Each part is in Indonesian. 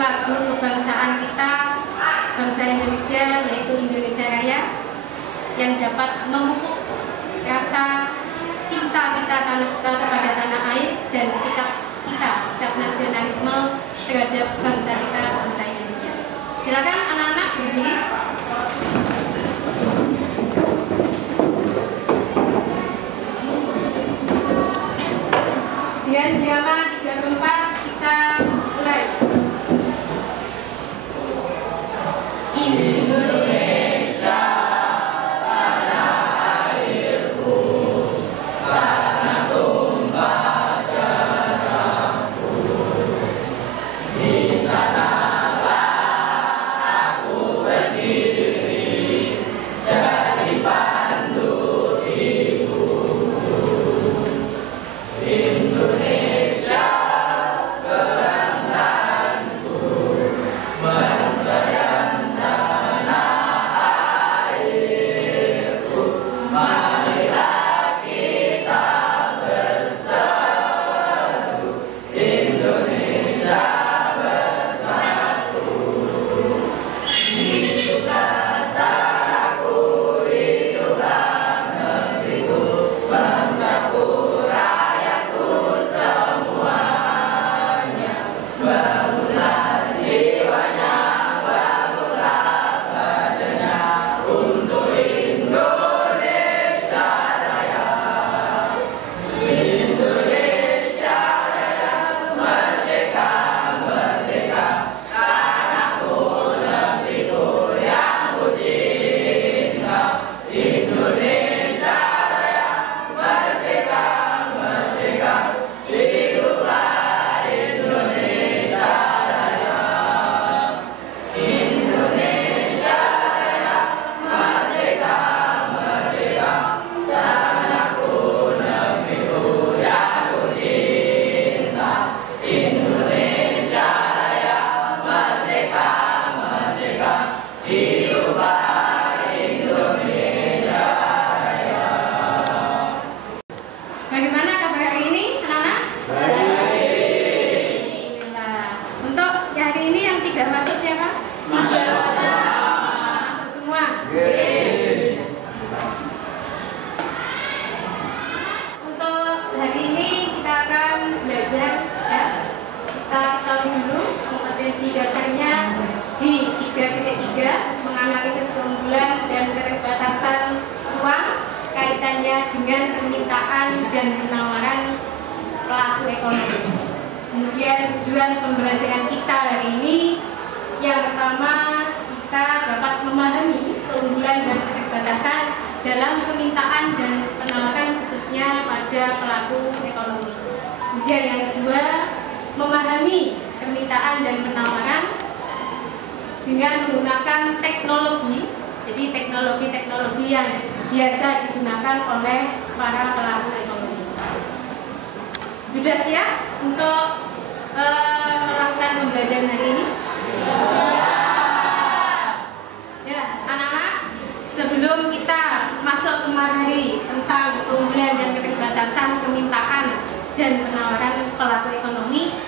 Lagu kebangsaan kita, bangsa Indonesia, yaitu Indonesia Raya, yang dapat memupuk rasa cinta kita kepada tanah air dan sikap nasionalisme terhadap bangsa kita, bangsa Indonesia. Silakan anak-anak berdiri. Dengan irama 3/4 kita mulai. Indonesia, tanah airku, tanah tumpah darahku. Di sanalah aku berdiri, jadi pandu hidupku. Indonesia, kebangsaanku, bangsa dan marilah kita bersatu, Indonesia bersatu. Hiduplah tanahku, hiduplah negeriku, bangsaku, rakyatku semuanya. Bangunlah jiwanya, bangunlah badannya untuk Indonesia Raya. Indonesia Raya, merdeka, merdeka, tanahku, negeriku yang ku cinta. Indonesia Raya, merdeka, merdeka, hiduplah Indonesia Raya. Indonesia Raya, merdeka, merdeka, tanahku, negeriku yang ku cinta. Indonesia Raya, merdeka, merdeka, hiduplah Indonesia Raya. Bagaimana kabar hari ini, anak-anak? Alhamdulillah. Untuk hari ini yang tidak masuk siapa? Masuk semua. Untuk hari ini kita akan belajar, ya. Kita ketahui dulu kompetensi dasarnya di 3.3, menganalisis keunggulan dan keterbatasan uang kaitannya dengan permintaan dan penawaran pelaku ekonomi. Kemudian tujuan pembelajaran kita hari ini, yang pertama kita dapat memahami keunggulan dan keterbatasan dalam permintaan dan penawaran khususnya pada pelaku ekonomi. Kemudian yang kedua, memahami permintaan dan penawaran dengan menggunakan teknologi. Jadi teknologi yang biasa digunakan oleh para pelaku ekonomi. Sudah siap untuk melakukan pembelajaran hari ini? Ya, anak-anak, sebelum kita masuk ke materi tentang keunggulan dan keterbatasan permintaan dan penawaran pelaku ekonomi,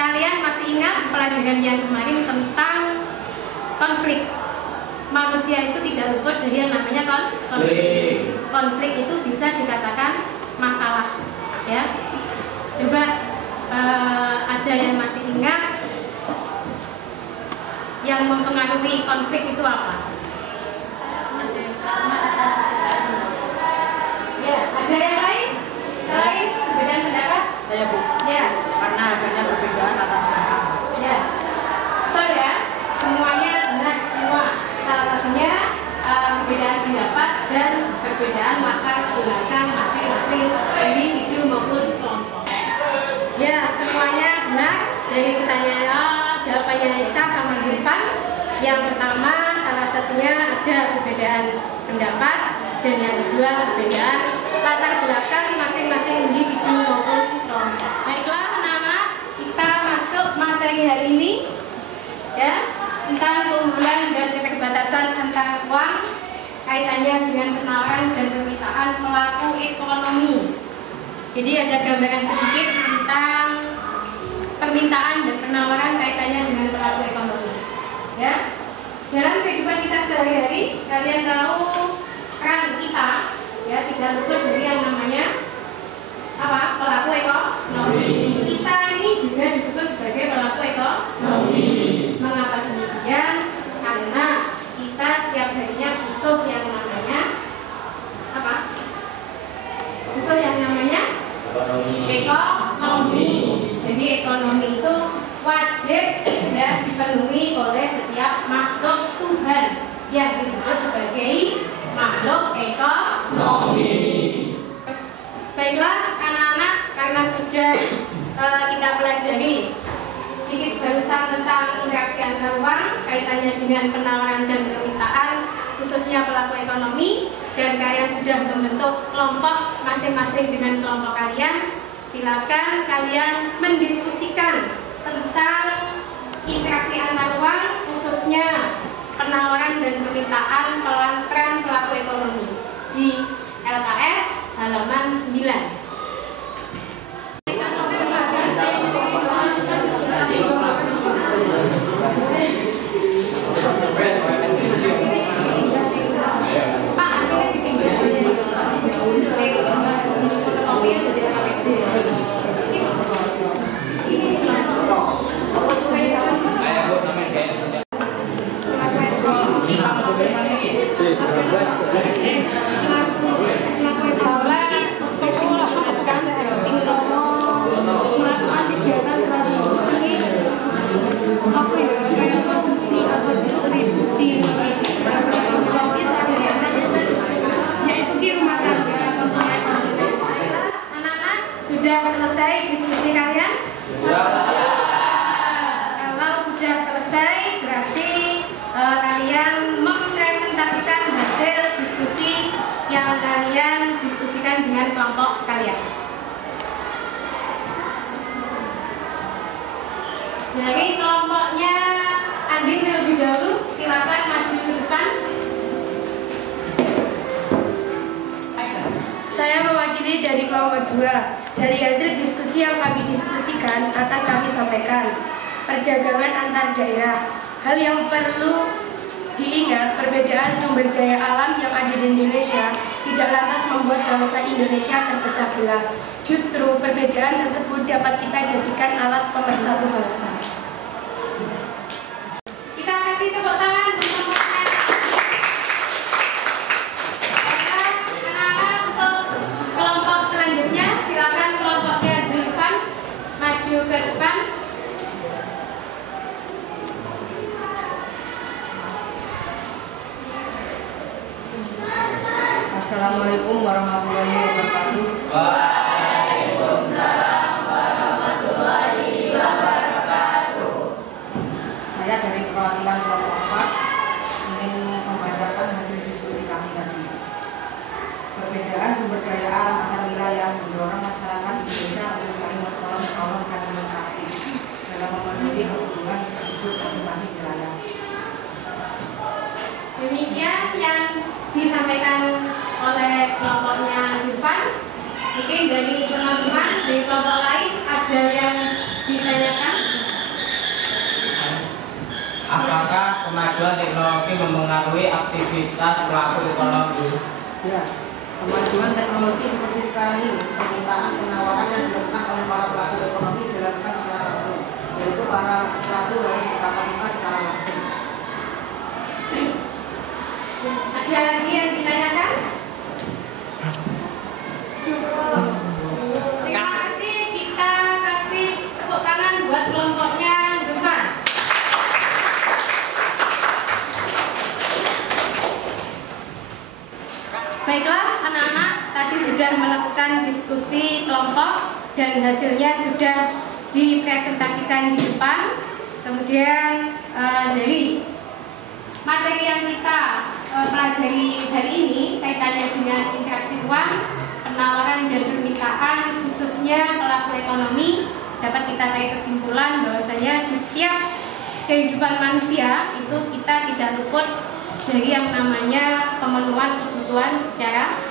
kalian masih ingat pelajaran yang kemarin tentang konflik? Manusia itu tidak luput dari yang namanya konflik. Konflik itu bisa dikatakan masalah, ya. Coba ada yang masih ingat yang mempengaruhi konflik itu apa? Ya, ada yang lain? Selain perbedaan pendapat? Saya Bu. Ya. Karena adanya perbedaan latar belakang. Ya. Betul ya. Semuanya benar semua. Salah satunya perbedaan pendapat dan perbedaan latar belakang masing-masing individu maupun kelompok. Ya, semuanya benar. Dari pertanyaan jawabannya Isa sama Zulfan. Yang pertama, salah satunya ada perbedaan pendapat, dan yang kedua perbedaan latar belakang masing-masing individu maupun kelompok. Baiklah anak-anak, kita masuk materi hari ini ya, tentang keunggulan dan keterbatasan antar uang, kaitannya dengan penawaran dan permintaan pelaku ekonomi. Jadi ada gambaran sedikit tentang permintaan dan penawaran kaitannya dengan pelaku ekonomi. Ya, dalam kehidupan kita sehari-hari, kalian tahu peran kita, ya tidak luput dari yang namanya apa? Pelaku ekonomi. Kita ini juga disebut sebagai pelaku ekonomi. Mengapa demikian? Karena kita setiap harinya butuh yang namanya apa? Butuh yang namanya ekonomi. Jadi ekonomi itu wajib dan dipenuhi oleh setiap makhluk Tuhan yang disebut sebagai makhluk ekonomi. Baiklah anak-anak, karena sudah kita pelajari sedikit barusan tentang interaksi antar uang, kaitannya dengan penawaran dan permintaan, khususnya pelaku ekonomi, dan kalian sudah membentuk kelompok masing-masing dengan kelompok kalian. Silakan kalian mendiskusikan tentang interaksi antar uang, khususnya penawaran dan permintaan peran pelaku ekonomi di LKS halaman 9. Sudah selesai diskusi kalian? Kalau sudah selesai, berarti kalian mempresentasikan hasil diskusi yang kalian diskusikan dengan kelompok kalian. Dari kelompoknya Andin terlebih dahulu, silakan maju ke depan. Saya mewakili dari kelompok 2. Dari hasil diskusi yang kami diskusikan akan kami sampaikan. Perdagangan antar daerah. Hal yang perlu diingat, perbedaan sumber daya alam yang ada di Indonesia tidak lantas membuat bangsa Indonesia terpecah belah. Justru perbedaan tersebut dapat kita jadikan alat pemersatu bangsa. Kita kasih tepuk tangan untuk kelompoknya. Anak-anak, untuk kelompok selanjutnya, silakan kelompoknya Zulfan maju ke depan. Assalamualaikum warahmatullahi wabarakatuh. Waalaikumsalam warahmatullahi wabarakatuh. Saya dari perwakilan kelompok 4 ingin membacakan hasil diskusi kami tadi. Perbedaan sumber daya alam antar wilayah mendorong masyarakat Indonesia untuk saling bertolong-menolong dan melengkapi dalam memenuhi kebutuhan hidup masing-masing wilayah. Demikian yang disampaikan oleh kelompoknya Zulfan. Mungkin dari teman-teman dari kelompok lain ada yang ditanyakan? Apakah kemajuan teknologi mempengaruhi aktivitas pelaku ekonomi? Ya, kemajuan teknologi seperti sekarang ini, permintaan penawaran yang dilakukan oleh para pelaku ekonomi dilakukan secara langsung, yaitu para pelaku harus bertatap muka secara langsung. Ada lagi yang ditanyakan? Terima kasih, kita kasih tepuk tangan buat kelompoknya Zulfan. Baiklah anak-anak, tadi sudah melakukan diskusi kelompok dan hasilnya sudah dipresentasikan di depan. Kemudian dari materi yang kita pelajari hari ini kaitannya dengan interaksi ruang, penawaran dan permintaan khususnya pelaku ekonomi, dapat kita tarik kesimpulan bahwasanya di setiap kehidupan manusia itu kita tidak luput dari yang namanya pemenuhan kebutuhan secara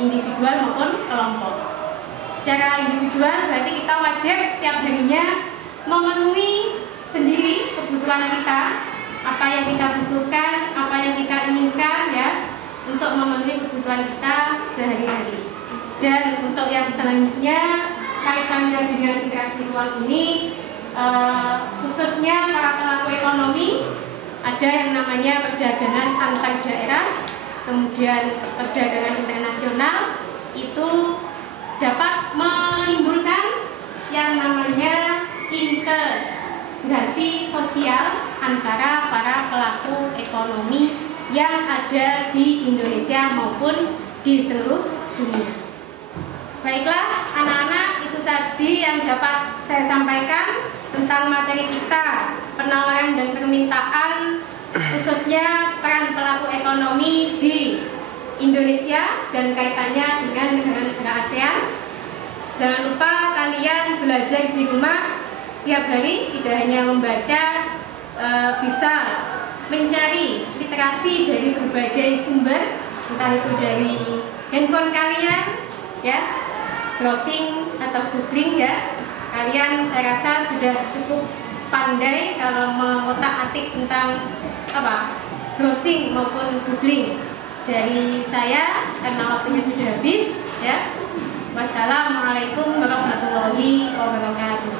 individual maupun kelompok. Secara individual berarti kita wajib setiap harinya memenuhi sendiri kebutuhan kita, apa yang kita butuhkan, apa yang kita inginkan ya, untuk memenuhi kebutuhan kita sehari-hari. Dan untuk yang selanjutnya kaitannya dengan interaksi ruang ini, khususnya para pelaku ekonomi, ada yang namanya perdagangan antar daerah, kemudian perdagangan internasional, itu dapat menimbulkan yang namanya integrasi sosial antara para pelaku ekonomi yang ada di Indonesia maupun di seluruh dunia. Baiklah anak-anak, itu tadi yang dapat saya sampaikan tentang materi kita, penawaran dan permintaan khususnya peran pelaku ekonomi di Indonesia dan kaitannya dengan negara-negara ASEAN. Jangan lupa kalian belajar di rumah setiap hari, tidak hanya membaca, bisa mencari literasi dari berbagai sumber, entah itu dari handphone kalian, ya, browsing atau googling ya. Kalian saya rasa sudah cukup pandai kalau mengotak-atik tentang browsing maupun googling. Dari saya karena waktunya sudah habis ya. Wassalamualaikum warahmatullahi wabarakatuh.